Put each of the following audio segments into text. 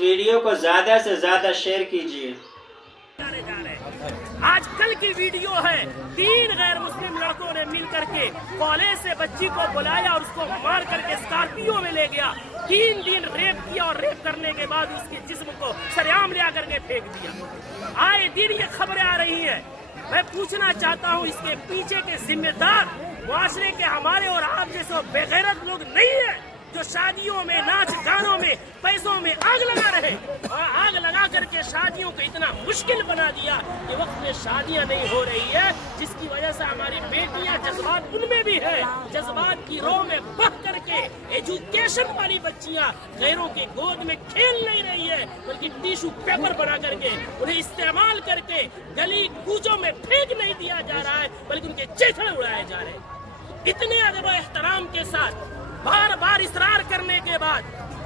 Video کو زیادہ سے زیادہ شیئر کیجیے۔ آج کل کی ویڈیو ہے، 3 غیر مسلم لڑکوں نے مل کر کے کالج سے بچی کو بلایا اور اس کو مار کر کے اسکارپیو میں لے گیا، 3 دن ریپ کیا اور ریپ کرنے کے بعد اس کے جسم کو سریعام لے کر کے پھینک دیا۔ آئے دن یہ خبریں آ رہی ہیں۔ میں پوچھنا چاہتا ہوں اس کے پیچھے کے ذمہ دار معاشرے کے ہمارے اور آپ جیسے بے غیرت لوگ نہیں ہیں جو شادیوں میں ناچ گانوں میں پیسوں میں آگ لگا رہے اور آگ لگا کر کے شادیوں کو اتنا مشکل بنا دیا کہ وقت میں شادیاں نہیں ہو رہی ہے، جس کی وجہ سے ہماری بیٹیاں جذبات ان میں بھی ہے، جذبات کی رو میں بہ کر کے ایجوکیشن والی بچیاں غیروں کے گود میں کھیل نہیں رہی ہے بلکہ ٹیشو پیپر بنا کر کے انہیں استعمال کر کے گلی کوچوں میں پھینک نہیں دیا جا رہا ہے بلکہ ان کے چیتھڑے اڑائے جا رہے ہیں۔ اتنے ادب و احترام کے ساتھ بار بار اصرار کرنے کے بعد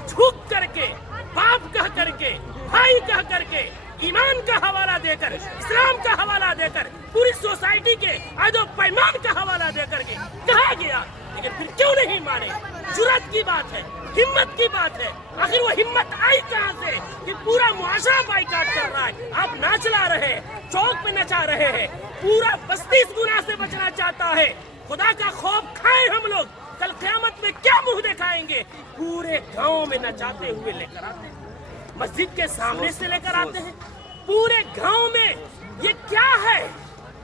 جھک کر کے باپ کہہ کر کے بھائی کہہ کر کے ایمان کا حوالہ دے کر اسلام کا حوالہ دے کر پوری سوسائٹی کے عہد و پیمان کا حوالہ دے کر کے کہا گیا، لیکن پھر کیوں نہیں مانے؟ جرأت کی بات ہے، ہمت کی بات ہے۔ آخر وہ ہمت آئی کہاں سے کہ پورا معاشرہ بائیکاٹ کر رہا ہے، آپ ناچ لا رہے ہیں، چوک پہ نچا رہے ہیں، پورا بستی اس گناہ سے بچنا چاہتا ہے۔ خدا کا خوف کھائیں ہم لوگ، کل قیامت میں کیا منہ دکھائیں گے؟ پورے گاؤں میں نچاتے ہوئے لے کر آتے ہیں، مسجد کے سامنے سے لے کر آتے ہیں، پورے گاؤں میں۔ یہ کیا ہے؟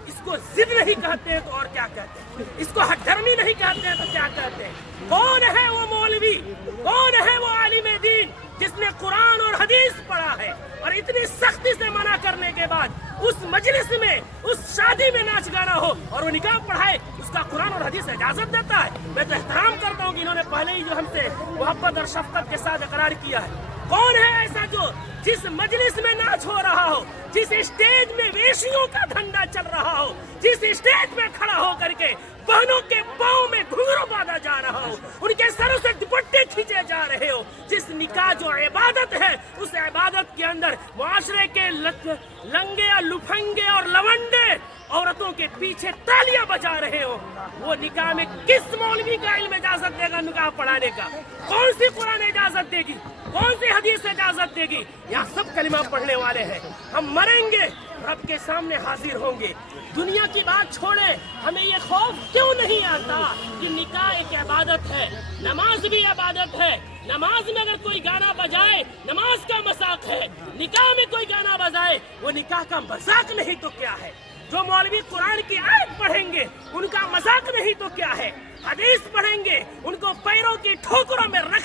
اس کو ضد نہیں کہتے ہیں تو اور کیا کہتے ہیں؟ اس کو ہٹ دھرمی نہیں کہتے ہیں تو کیا کہتے ہیں؟ کون ہے وہ مولوی، کون ہے وہ عالم دین جس نے قرآن اور حدیث پڑھا ہے اور اتنی سختی سے منع کرنے کے بعد اس مجلس میں اس شادی میں ناچ گانا ہو اور وہ نکاح پڑھائے؟ اس کا قرآن اور حدیث اجازت دیتا ہے؟ میں تو احترام کرتا ہوں کہ انہوں نے پہلے ہی جو ہم سے محبت اور شفقت کے ساتھ اقرار کیا ہے۔ کون ہے ایسا جو جس مجلس میں ناچ ہو رہا ہو، جس اسٹیج میں ویشیوں کا دھندا چل رہا ہو، جس اسٹیج میں کھڑا ہو کر کے بہنوں کے پاؤں میں گھنگرو باندھا جا رہا ہو، ان کے سروں سے دوپٹے کھینچے جا رہے ہو، جس نکاح جو عبادت ہے اس عبادت کے اندر معاشرے کے لنگے اور لفنگے اور لونڈے عورتوں کے پیچھے تالیاں بجا رہے ہو، وہ نکاح میں کس مولوی کا علم اجازت دے گا نکاح پڑھانے کا؟ کون سی قرآن اجازت دے گی؟ کون سی حدیث اجازت دے گی؟ یہاں سب کلمہ پڑھنے والے ہیں، ہم مریں گے رب کے سامنے حاضر ہوں گے۔ دنیا کی بات چھوڑے، ہمیں یہ خوف کیوں نہیں آتا کہ نکاح ایک عبادت ہے، نماز بھی عبادت ہے، نماز میں اگر کوئی گانا بجائے نماز کا مذاق ہے، نکاح میں کوئی گانا بجائے وہ نکاح کا مذاق نہیں تو کیا ہے؟ جو مولوی قرآن کی آیت پڑھیں گے ان کا مذاق نہیں تو کیا ہے؟ حدیث پڑھیں گے ان کو پیروں کی ٹھوکروں میں رکھ